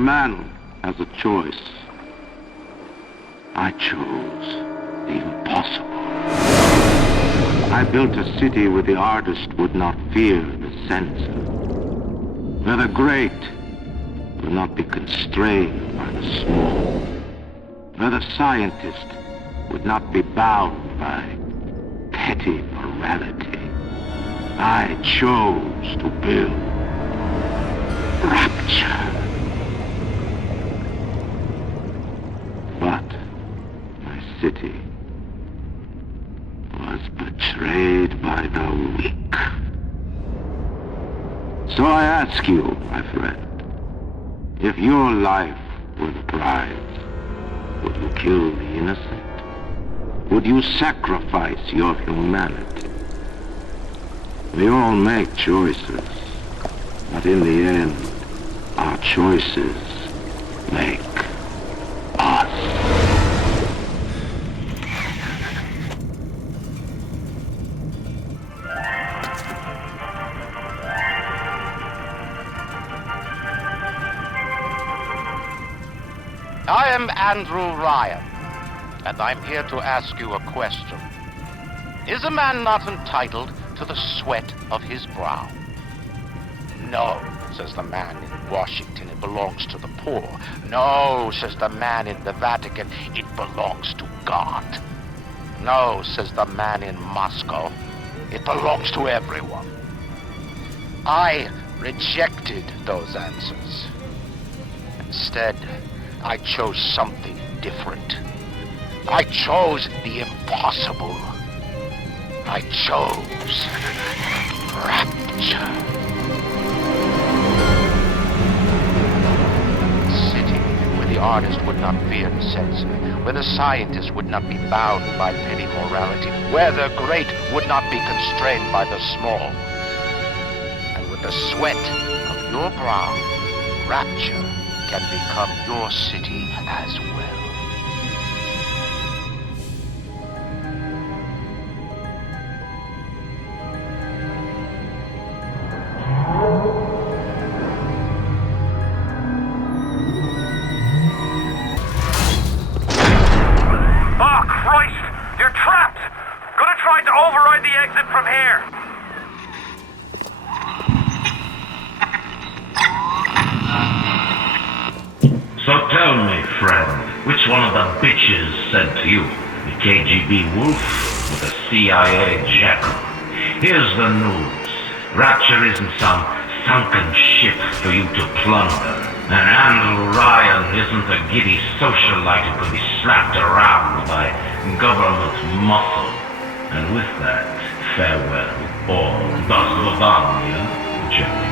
man has a choice. I chose the impossible. I built a city where the artist would not fear the censor, where the great would not be constrained by the small, where the scientist would not be bound by petty morality. I chose to build rapture. But my city was betrayed by the weak. So I ask you, my friend, if your life were the prize, would you kill the innocent? Would you sacrifice your humanity? We all make choices, but in the end, our choices make us. I am Andrew Ryan, and I'm here to ask you a question. Is a man not entitled to the sweat of his brow? No, says the man in Washington, it belongs to the poor. No, says the man in the Vatican, it belongs to God. No, says the man in Moscow, it belongs to everyone. I rejected those answers. Instead, I chose something different. I chose the impossible. I chose rapture. A city where the artist would not fear the censor, where the scientist would not be bound by petty morality, where the great would not be constrained by the small. And with the sweat of your brow, rapture can become your city as well. Oh, Christ! You're trapped! Gonna try to override the exit from here! So tell me, friend, which one of the bitches said to you? The KGB wolf or the CIA jackal? Here's the news. Rapture isn't some sunken ship for you to plunder. And Andrew Ryan isn't a giddy socialite who can be slapped around by government muscle. And with that, farewell, or до свидания, gentlemen.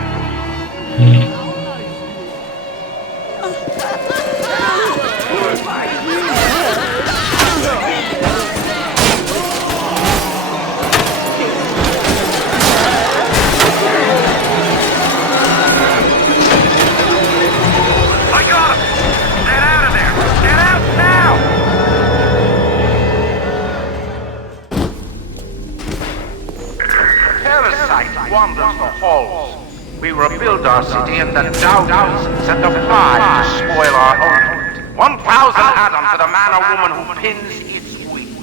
Wanders the halls. We rebuild our city and the Dowders set the fire to spoil our home. 1,000 atoms to the man or woman who pins its wings.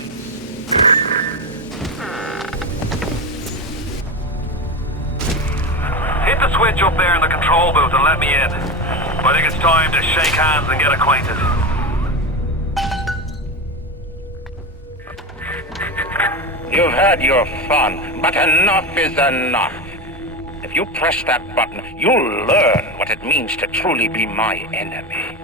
Hit the switch up there in the control booth and let me in. I think it's time to shake hands and get acquainted. You've had your fun, but enough is enough. If you press that button, you'll learn what it means to truly be my enemy.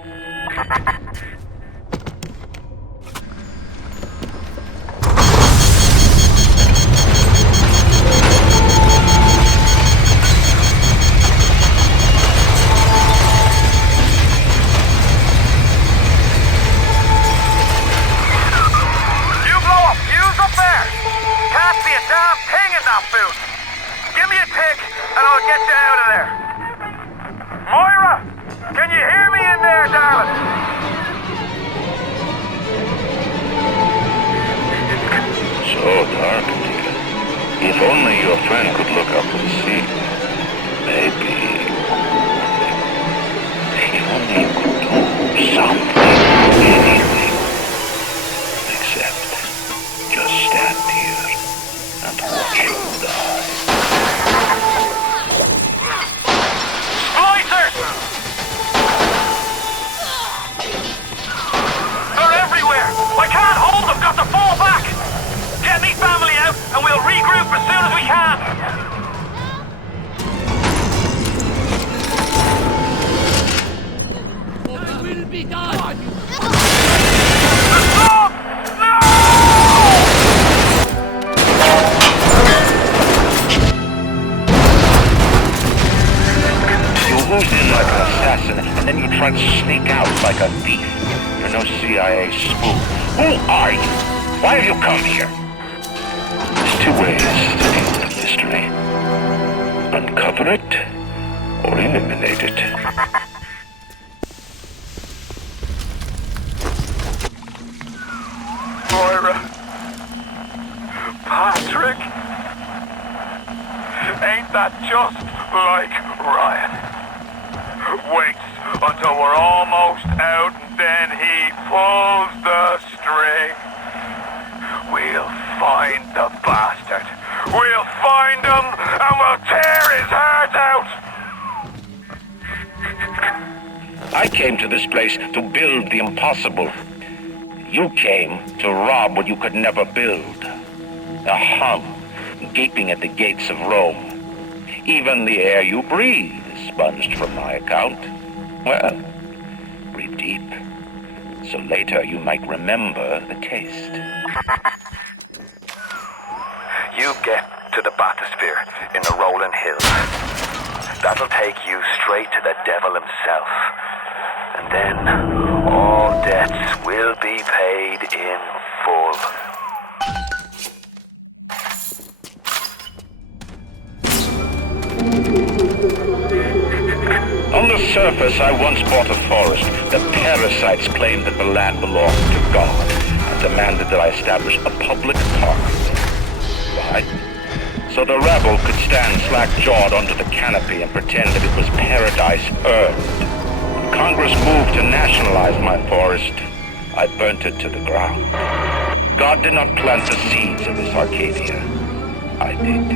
Give me a tick, and I'll get you out of there. Moira, can you hear me in there, darling? So dark, dear. If only your friend could look up and see. Maybe... If only you could an assassin, and then you try to sneak out like a thief. You're no CIA spook. Who are you? Why have you come here? There's two ways to deal with the mystery. Uncover it, or eliminate it. Moira. Patrick. Ain't that just like Ryan? Waits until we're almost out and then he pulls the string. We'll find the bastard. We'll find him and we'll tear his heart out. I came to this place to build the impossible. You came to rob what you could never build. A hum gaping at the gates of Rome. Even the air you breathe is sponged from my account. Well, breathe deep, so later you might remember the taste. You get to the bathysphere in the rolling hills. That'll take you straight to the devil himself. And then all debts will be paid in full. On the surface, I once bought a forest. The parasites claimed that the land belonged to God and demanded that I establish a public park. Why? So the rebel could stand slack-jawed under the canopy and pretend that it was paradise earned. When Congress moved to nationalize my forest, I burnt it to the ground. God did not plant the seeds of this Arcadia. I did.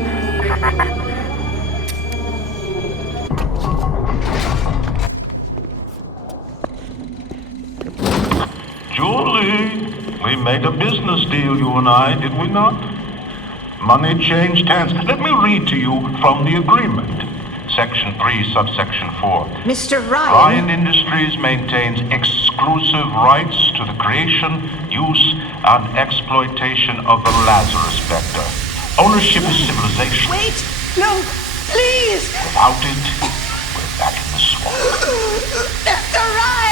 Julie, we made a business deal, you and I, did we not? Money changed hands. Let me read to you from the agreement. Section 3, subsection 4. Mr. Ryan. Ryan Industries maintains exclusive rights to the creation, use, and exploitation of the Lazarus Vector. Ownership is civilization. Wait! No! Please! Without it, we're back in the swamp. Mr. Ryan!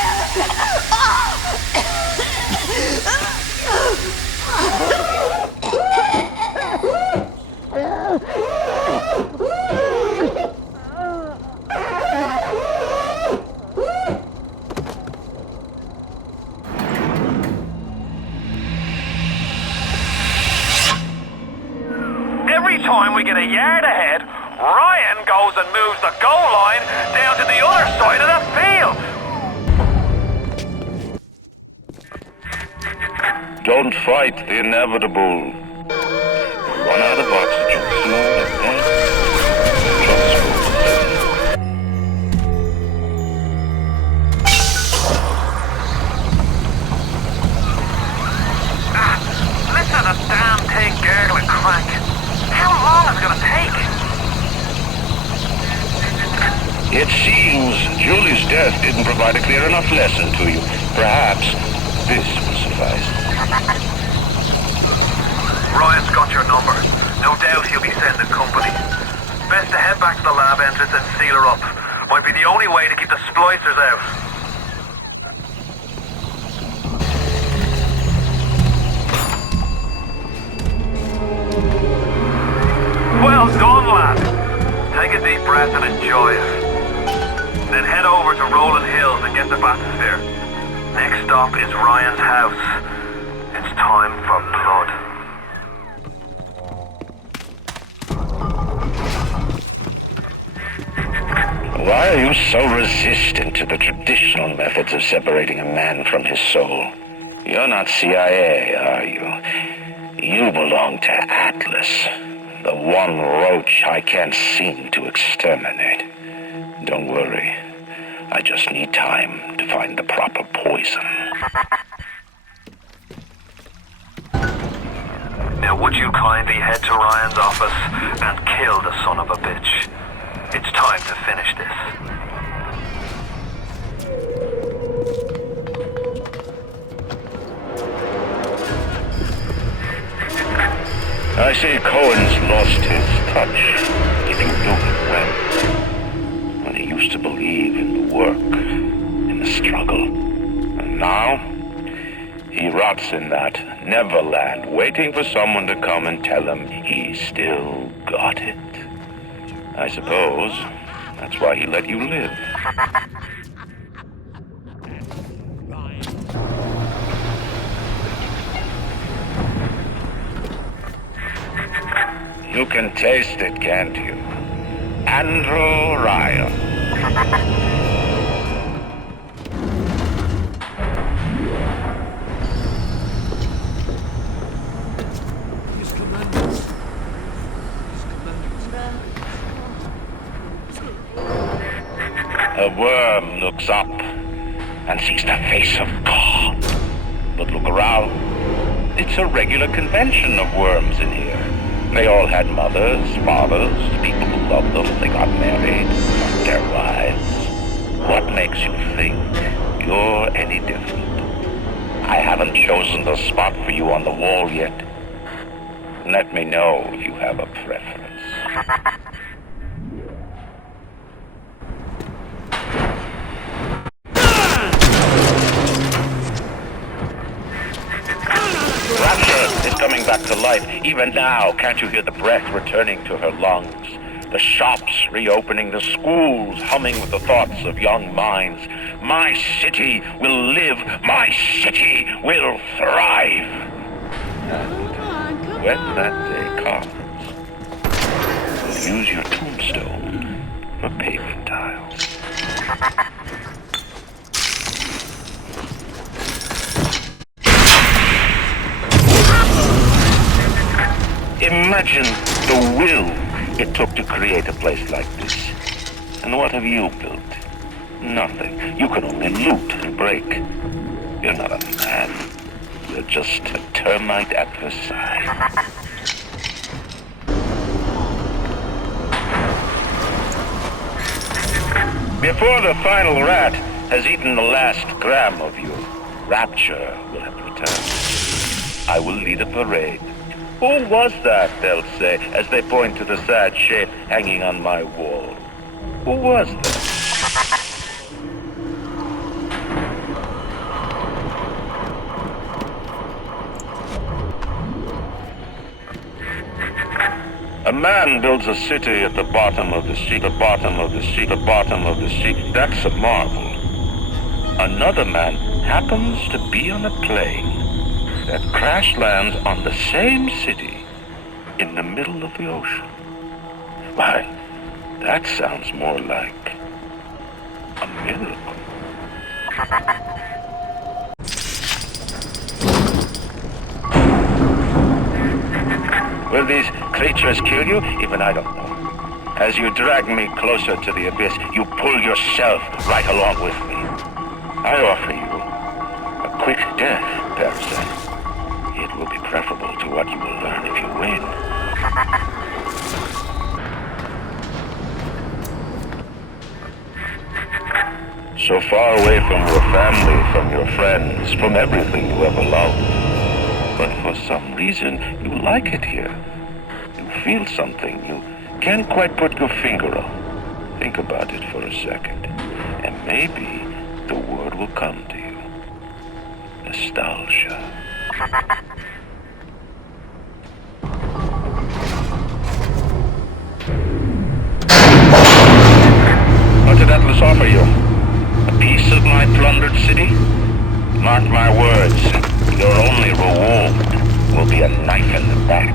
Every time we get a yard ahead, Ryan goes and moves the goal line down to the other side of the field. Don't fight the inevitable. Run out of oxygen sooner and then trust me. Listen to the damn thing gurgling crank. How long is it gonna take? It seems Julie's death didn't provide a clear enough lesson to you. Perhaps this will suffice. Ryan's got your number. No doubt he'll be sending company. Best to head back to the lab entrance and seal her up. Might be the only way to keep the splicers out. Well done, lad. Take a deep breath and enjoy it. Then head over to Rolling Hills and get the bathysphere. Next stop is Ryan's house. It's time for blood. Why are you so resistant to the traditional methods of separating a man from his soul? You're not CIA, are you? You belong to Atlas, the one roach I can't seem to exterminate. Don't worry. I just need time to find the proper poison. Now would you kindly head to Ryan's office and kill the son of a bitch? It's time to finish this. I see Cohen's lost his touch. If you do it well. When he used to believe in the work, in the struggle. And now, he rots in that Neverland, waiting for someone to come and tell him he still got it. I suppose that's why he let you live. You can taste it, can't you? Andrew Ryan. A worm looks up and sees the face of God. But look around. It's a regular convention of worms in here. They all had mothers, fathers, people who loved them. They got married, got their wives. What makes you think you're any different? I haven't chosen the spot for you on the wall yet. Let me know if you have a preference. Coming back to life. Even now, can't you hear the breath returning to her lungs? The shops reopening, the schools humming with the thoughts of young minds. My city will live. My city will thrive. And when that day comes, we'll use your tombstone for paving tiles. Imagine the will it took to create a place like this. And what have you built? Nothing. You can only loot and break. You're not a man. You're just a termite at Versailles. Before the final rat has eaten the last gram of you, Rapture will have returned. I will lead a parade. Who was that, they'll say, as they point to the sad shape hanging on my wall? Who was that? A man builds a city at the bottom of the sea, the bottom of the sea, the bottom of the sea. That's a marvel. Another man happens to be on a plane that crash lands on the same city in the middle of the ocean. Why, that sounds more like a miracle. Will these creatures kill you? Even I don't know. As you drag me closer to the abyss, you pull yourself right along with me. I offer you a quick death, Parasite. It will be preferable to what you will learn if you win. So far away from your family, from your friends, from everything you ever loved. But for some reason, you like it here. You feel something you can't quite put your finger on. Think about it for a second, and maybe the word will come to you. Nostalgia. What did Atlas offer you? A piece of my plundered city? Mark my words, your only reward will be a knife in the back.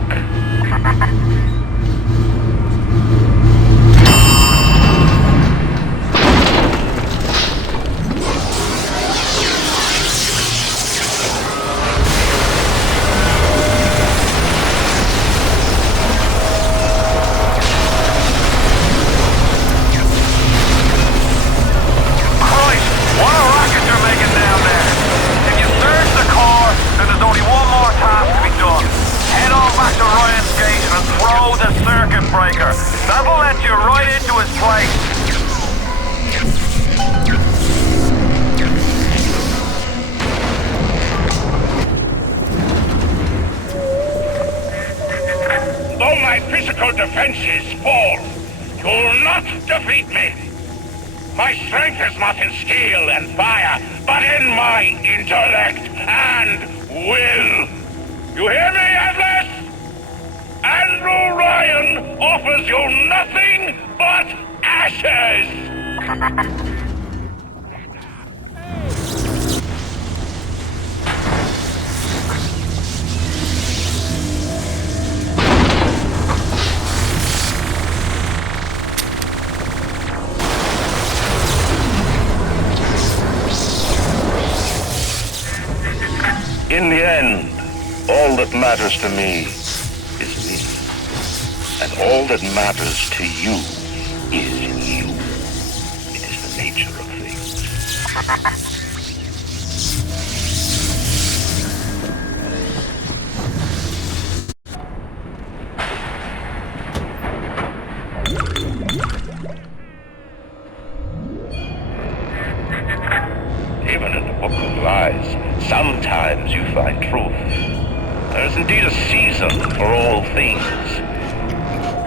Defenses fall. You'll not defeat me. My strength is not in steel and fire, but in my intellect and will. You hear me, Atlas? Andrew Ryan offers you nothing but ashes! In the end, all that matters to me is me. And all that matters to you is you. It is the nature of things. Even in the Book of Lies, sometimes you find truth. There is indeed a season for all things.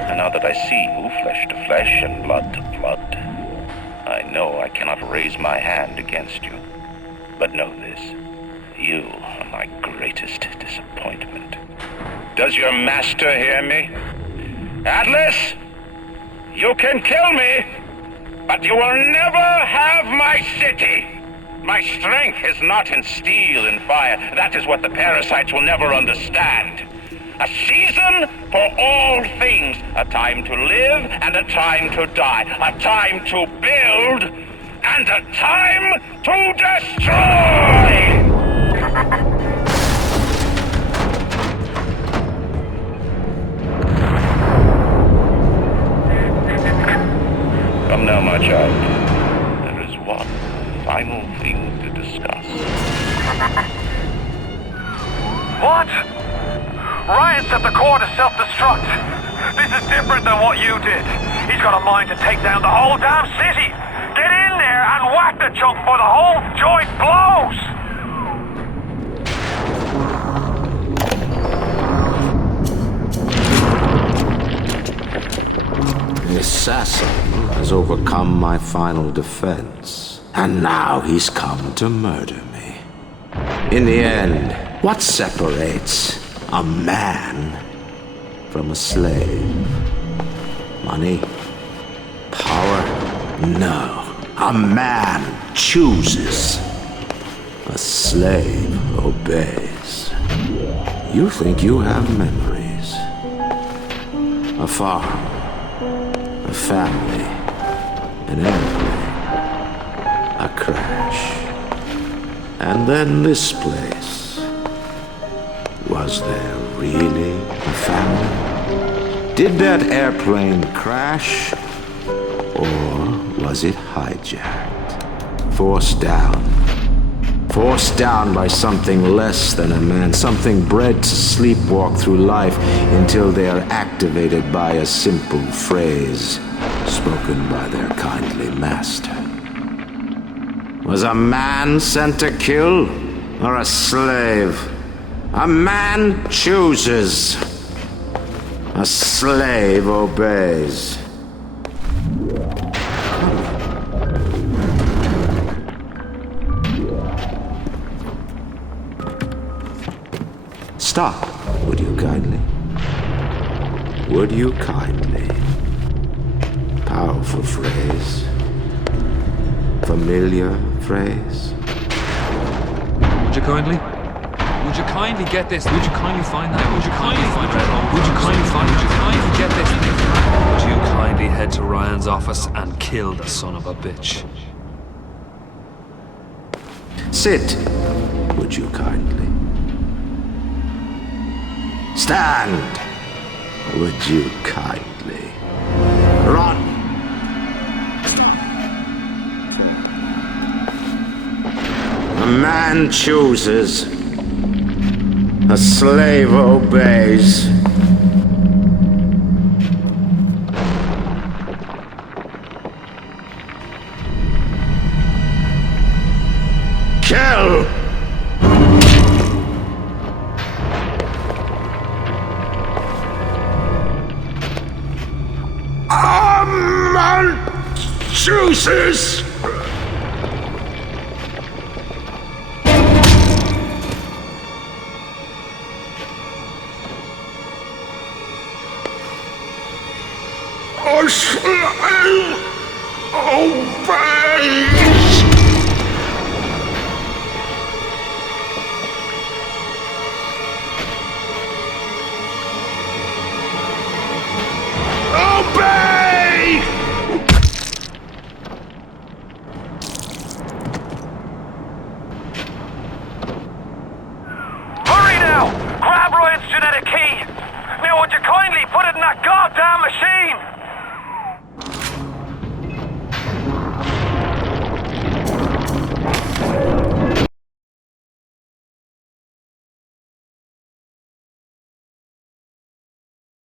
And now that I see you, flesh to flesh and blood to blood, I know I cannot raise my hand against you. But know this, you are my greatest disappointment. Does your master hear me? Atlas, you can kill me, but you will never have my city. My strength is not in steel and fire. That is what the parasites will never understand. A season for all things. A time to live and a time to die. A time to build and a time to destroy! Come now, my child. There is one final thing to discuss. What? Ryan set the core to self-destruct. This is different than what you did. He's got a mind to take down the whole damn city. Get in there and whack the chunk for the whole joint blows. The assassin has overcome my final defense, and now he's come to murder me. In the end, what separates a man from a slave? Money? Power? No. A man chooses. A slave obeys. You think you have memories. A farm. A family. An airplane. A crash. And then this place. Was there really a family? Did that airplane crash? Or was it hijacked? Forced down. Forced down by something less than a man, something bred to sleepwalk through life until they are activated by a simple phrase spoken by their kindly master. Was a man sent to kill or a slave? A man chooses. A slave obeys. Stop, would you kindly? Would you kindly? Powerful phrase. Familiar phrase. Would you kindly? Would you kindly get this? Would you kindly find that? Would you kindly find that? Would you kindly find it? Would you kindly get this? Would you kindly head to Ryan's office and kill the son of a bitch? Sit, would you kindly? Stand, would you kindly? Run! A man chooses. A slave obeys. Kill! A man chooses. Hurry now! Grab Ryan's genetic key! Now would you kindly put it in that goddamn machine?